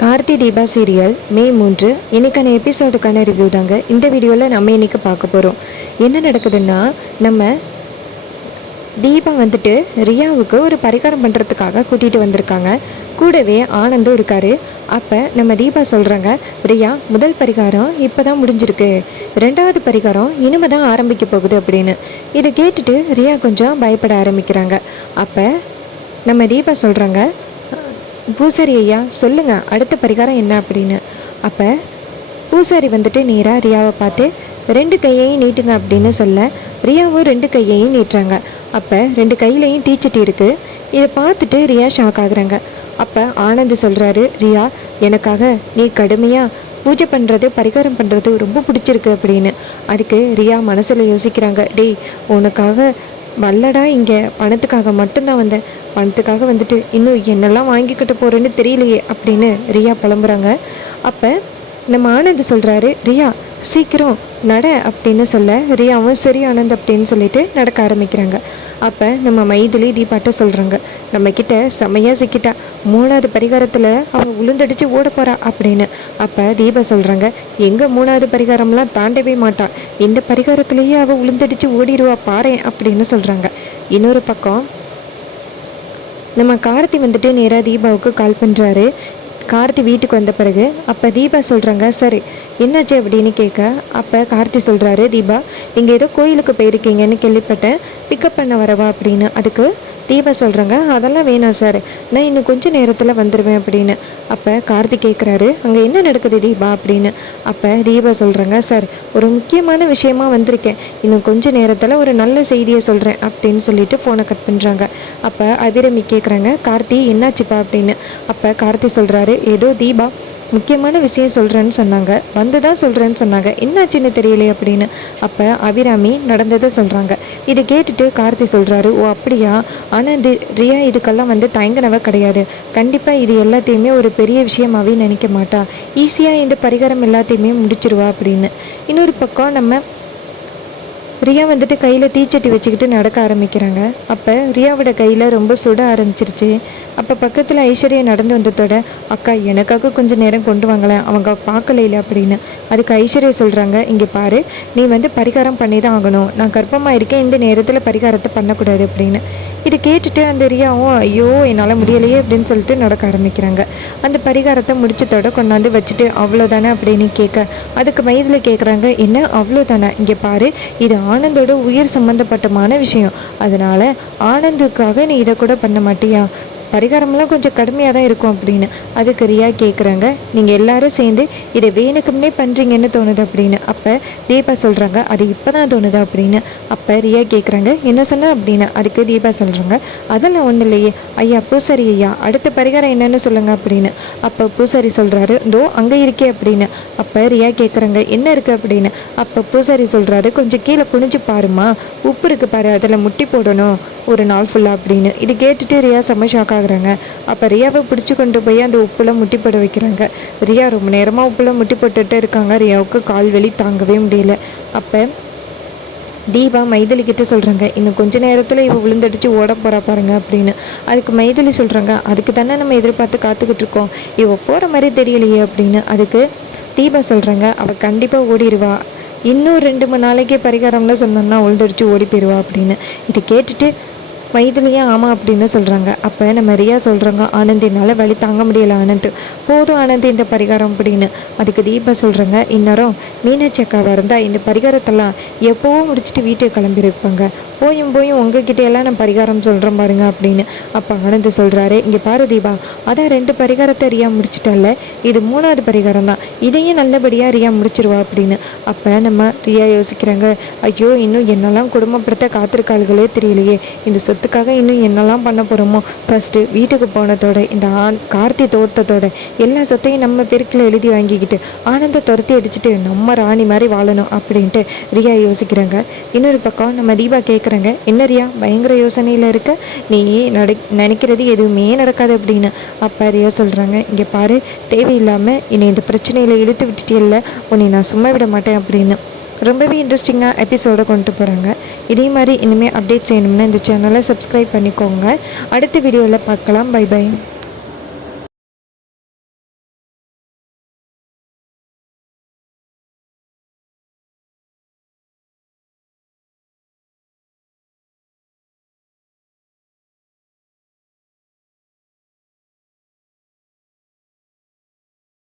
Karthi Deepa serial மே 3 இன்னைக்கான எபிசோடுக்கான review தாங்க இந்த வீடியோவில் நம்ம இன்னைக்கு பார்க்க போகிறோம். என்ன நடக்குதுன்னா, நம்ம தீபா வந்துட்டு ரியாவுக்கு ஒரு பரிகாரம் பண்ணுறதுக்காக கூட்டிகிட்டு வந்திருக்காங்க. கூடவே ஆனந்தும் இருக்கார். அப்போ நம்ம தீபா சொல்கிறாங்க, ரியா முதல் பரிகாரம் இப்போ தான் முடிஞ்சிருக்கு, ரெண்டாவது பரிகாரம் இனிமே தான் ஆரம்பிக்க போகுது அப்படின்னு. இதை கேட்டுட்டு ரியா கொஞ்சம் பயப்பட ஆரம்பிக்கிறாங்க. அப்போ நம்ம தீபா சொல்கிறாங்க, பூசாரி ஐயா சொல்லுங்கள் அடுத்த பரிகாரம் என்ன அப்படின்னு. அப்போ பூசாரி வந்துட்டு நேராக ரியாவை பார்த்து 2 கையையும் நீட்டுங்க அப்படின்னு சொல்ல ரியாவும் 2 கையையும் நீட்டுறாங்க. அப்போ 2 கையிலையும் தீச்சட்டி இருக்குது. இதை பார்த்துட்டு ரியா ஷாக் ஆகுறாங்க. அப்போ ஆனந்த் சொல்கிறாரு, ரியா எனக்காக நீ கடுமையாக பூஜை பண்ணுறது பரிகாரம் பண்ணுறது ரொம்ப பிடிச்சிருக்கு அப்படின்னு. அதுக்கு ரியா மனசில் யோசிக்கிறாங்க, டேய் உனக்காக வல்லடா, இங்கே பணத்துக்காக மட்டும்தான் வந்தேன், பணத்துக்காக வந்துட்டு இன்னும் என்னெல்லாம் வாங்கிக்கிட்டு போகிறேன்னு தெரியலையே அப்படின்னு ரியா புலம்புறாங்க. அப்போ நம்ம ஆனந்த் சொல்கிறாரு, ரியா சீக்கிரம் நட அப்படின்னு சொல்ல ரியாவும் சரி ஆனந்த் அப்படின்னு சொல்லிட்டு நடக்க ஆரம்பிக்கிறாங்க. அப்போ நம்ம மைதிலி தீபாட்ட சொல்கிறாங்க, நம்மக்கிட்ட செமையாக சிக்கிட்டா, 3வது பரிகாரத்தில் அவள் உளுந்தடிச்சு ஓட போகிறா அப்படின்னு. அப்போ தீபா சொல்கிறாங்க, எங்கள் 3வது பரிகாரம்லாம் தாண்டவே மாட்டா, இந்த பரிகாரத்துலேயே அவள் உளுந்தடிச்சு ஓடிடுவா பாறேன் அப்படின்னு சொல்கிறாங்க. இன்னொரு பக்கம் நம்ம கார்த்தி வந்துட்டு நேராக தீபாவுக்கு கால் பண்ணுறாரு. கார்த்தி வீட்டுக்கு வந்த பிறகு அப்போ தீபா சொல்கிறாங்க, சரி என்னாச்சு அப்படின்னு கேட்க அப்போ கார்த்தி சொல்கிறாரு, தீபா இங்கே ஏதோ கோயிலுக்கு போயிருக்கீங்கன்னு கேள்விப்பட்டேன், பிக்கப் பண்ண வரவா அப்படின்னு. அதுக்கு தீபா சொல்கிறாங்க, அதெல்லாம் வேணாம் சார், நான் இன்னும் கொஞ்சம் நேரத்தில் வந்துடுவேன் அப்படின்னு. அப்போ கார்த்தி கேட்குறாரு, அங்கே என்ன நடக்குது தீபா அப்படின்னு. அப்போ தீபா சொல்கிறாங்க, சார் ஒரு முக்கியமான விஷயமா வந்திருக்கேன், இன்னும் கொஞ்சம் நேரத்தில் ஒரு நல்ல செய்தியை சொல்கிறேன் அப்படின்னு சொல்லிட்டு ஃபோனை கட் பண்ணுறாங்க. அப்போ அபிராமி கேட்குறாங்க, கார்த்தி என்னாச்சுப்பா அப்படின்னு. அப்போ கார்த்தி சொல்கிறாரு, ஏதோ தீபா முக்கியமான விஷயம் சொல்கிறேன்னு சொன்னாங்க, வந்து தான் சொல்கிறேன்னு சொன்னாங்க, என்னாச்சுன்னு தெரியலையே அப்படின்னு. அப்போ அபிராமி நடந்ததை சொல்கிறாங்க. இதை கேட்டுட்டு கார்த்தி சொல்கிறாரு, ஓ அப்படியா, ஆனால் ரியா இதுக்கெல்லாம் வந்து தயங்கினவ கிடையாது, கண்டிப்பாக இது எல்லாத்தையுமே ஒரு பெரிய விஷயமாகவே நினைக்க மாட்டா, ஈஸியாக இந்த பரிகாரம் எல்லாத்தையுமே முடிச்சிருவா அப்படின்னு. இன்னொரு பக்கம் நம்ம ரியா வந்துட்டு கையில் தீச்சட்டி வச்சுக்கிட்டு நடக்க ஆரம்பிக்கிறாங்க. அப்போ ரியாவோட கையில் ரொம்ப சுட ஆரம்பிச்சிருச்சு. அப்போ பக்கத்தில் ஐஸ்வர்யா நடந்து வந்ததோட, அக்கா எனக்காக கொஞ்சம் நேரம் கொண்டு வாங்களேன், அவங்க பார்க்கலையில அப்படின்னு. அதுக்கு ஐஸ்வர்யா சொல்கிறாங்க, இங்கே பாரு, நீ வந்து பரிகாரம் பண்ணி தான் ஆகணும், நான் கர்ப்பமாக இருக்கேன், இந்த நேரத்தில் பரிகாரத்தை பண்ணக்கூடாது அப்படின்னு. இது கேட்டுட்டு அந்த ரியாவும் ஐயோ என்னால் முடியலையே அப்படின்னு சொல்லிட்டு நடக்க ஆரம்பிக்கிறாங்க. அந்த பரிகாரத்தை முடிச்சதோட கொண்டாந்து வச்சுட்டு அவ்வளோதானே அப்படின்னு கேட்க அதுக்கு மைதில் கேட்குறாங்க, என்ன அவ்வளோதானே, இங்கே பாரு இது ஆனந்தோட உயிர் சம்மந்தப்பட்டமான விஷயம், அதனால் ஆனந்துக்காக நீ இதை கூட பண்ண மாட்டியா, பரிகாரம்லாம் கொஞ்சம் கடுமையாக தான் இருக்கும் அப்படின்னு. அதுக்கு ரியா கேட்குறாங்க, நீங்கள் எல்லாரும் சேர்ந்து இதை வேணுக்கும்னே பண்ணுறீங்கன்னு தோணுது அப்படின்னு. அப்போ தீபா சொல்கிறாங்க, அது இப்போ தான் தோணுதா அப்படின்னு. அப்போ ரியா கேட்குறாங்க, என்ன சொன்ன அப்படின்னு. அதுக்கு தீபா சொல்கிறாங்க, அதெல்லாம் ஒன்றும் இல்லையே ஐயா, பூசாரி ஐயா அடுத்த பரிகாரம் என்னன்னு சொல்லுங்கள் அப்படின்னு. அப்போ பூசாரி சொல்கிறாரு, இதோ அங்கே இருக்கே அப்படின்னு. அப்போ ரியா கேட்குறாங்க, என்ன இருக்குது அப்படின்னு. அப்போ பூசாரி சொல்கிறாரு, கொஞ்சம் கீழே குனிஞ்சு பாருமா, உப்பு இருக்குது பாரு, அதில் முட்டி போடணும் ஒரு நாள் ஃபுல்லாக அப்படின்னு. இது கேட்டுட்டு ரியா செம்ம ஷாக் ஆகுறாங்க. அப்போ ரியாவை பிடிச்சி கொண்டு போய் அந்த உப்புல முட்டி போட வைக்கிறாங்க. ரியா ரொம்ப நேரமாக உப்புல முட்டி போட்டுட்டு இருக்காங்க. ரியாவுக்கு கால் வலி தாங்கவே முடியல. அப்போ தீபா மைதிலி கிட்ட சொல்கிறாங்க, இன்னும் கொஞ்ச நேரத்தில் இவள் விழுந்தடிச்சு ஓட போகிறா பாருங்க அப்படின்னு. அதுக்கு மைதிலி சொல்கிறாங்க, அதுக்கு தானே நம்ம எதிர்பார்த்து காத்துக்கிட்டு இருக்கோம், இவள் போகிற மாதிரி தெரியலையே அப்படின்னு. அதுக்கு தீபா சொல்கிறாங்க, அவள் கண்டிப்பாக ஓடிடுவா, இன்னும் 2-3 நாளைக்கே பரிகாரம்லாம் சொன்னோன்னா உழுந்தடிச்சு ஓடி போயிடுவா அப்படின்னு. இதை கேட்டுட்டு மைதிலியா ஆமாம் அப்படின்னு சொல்கிறாங்க. அப்போ நம்ம ரியா சொல்கிறாங்க, ஆனந்தினால் வழி தாங்க முடியலை ஆனந்த், போதும் ஆனந்த் இந்த பரிகாரம் அப்படின்னு. அதுக்கு தீபா சொல்கிறாங்க, இன்னரும் மீனாட்சி அக்காவாக இருந்தால் இந்த பரிகாரத்தெல்லாம் எப்போவும் முடிச்சுட்டு வீட்டுக்கு கிளம்பியிருப்பாங்க, போயும் உங்ககிட்ட எல்லாம் நான் பரிகாரம் சொல்கிறேன் பாருங்க அப்படின்னு. அப்போ ஆனந்த் சொல்கிறாரு, இங்கே பாரு தீபா, அதான் 2 பரிகாரத்தை ரியா முடிச்சிட்டால, இது 3வது பரிகாரம் தான், இதையும் நல்லபடியாக ரியா முடிச்சிருவா அப்படின்னு. அப்போ நம்ம ரியா யோசிக்கிறாங்க, ஐயோ இன்னும் என்னெல்லாம் குடும்பப்படுத்த காத்திருக்காள்களே தெரியலையே, இந்த சொத்துக்காக இன்னும் என்னெல்லாம் பண்ண போகிறோமோ, ஃபஸ்ட்டு வீட்டுக்கு போனதோட இந்த கார்த்தி தோட்டத்தோட எல்லா சொத்தையும் நம்ம பெருக்கில் எழுதி வாங்கிக்கிட்டு ஆனந்த துரத்தி அடிச்சுட்டு நம்ம ராணி மாதிரி வாழணும் அப்படின்ட்டு ரியா யோசிக்கிறாங்க. இன்னொரு பக்கம் நம்ம தீபா கேட்குறாங்க, என்ன ரியா பயங்கர யோசனையில் இருக்க, நீ நினைக்கிறது எதுவுமே நடக்காது அப்படின்னு. அப்போ ரியா சொல்கிறாங்க, இங்கே பாரு, தேவையில்லாமல் என்னை இந்த பிரச்சனையில் இழுத்து விட்டுட்டியல்ல, உன்னை நான் சும்மா விட மாட்டேன் அப்படின்னு. ரொம்பவே இன்ட்ரெஸ்டிங்காக எபிசோடை கொண்டு போகிறாங்க. இதே மாதிரி இனிமேல் அப்டேட் செய்யணும்னா இந்த சேனலை சப்ஸ்கிரைப் பண்ணிக்கோங்க. அடுத்த வீடியோவில் பார்க்கலாம். Bye by.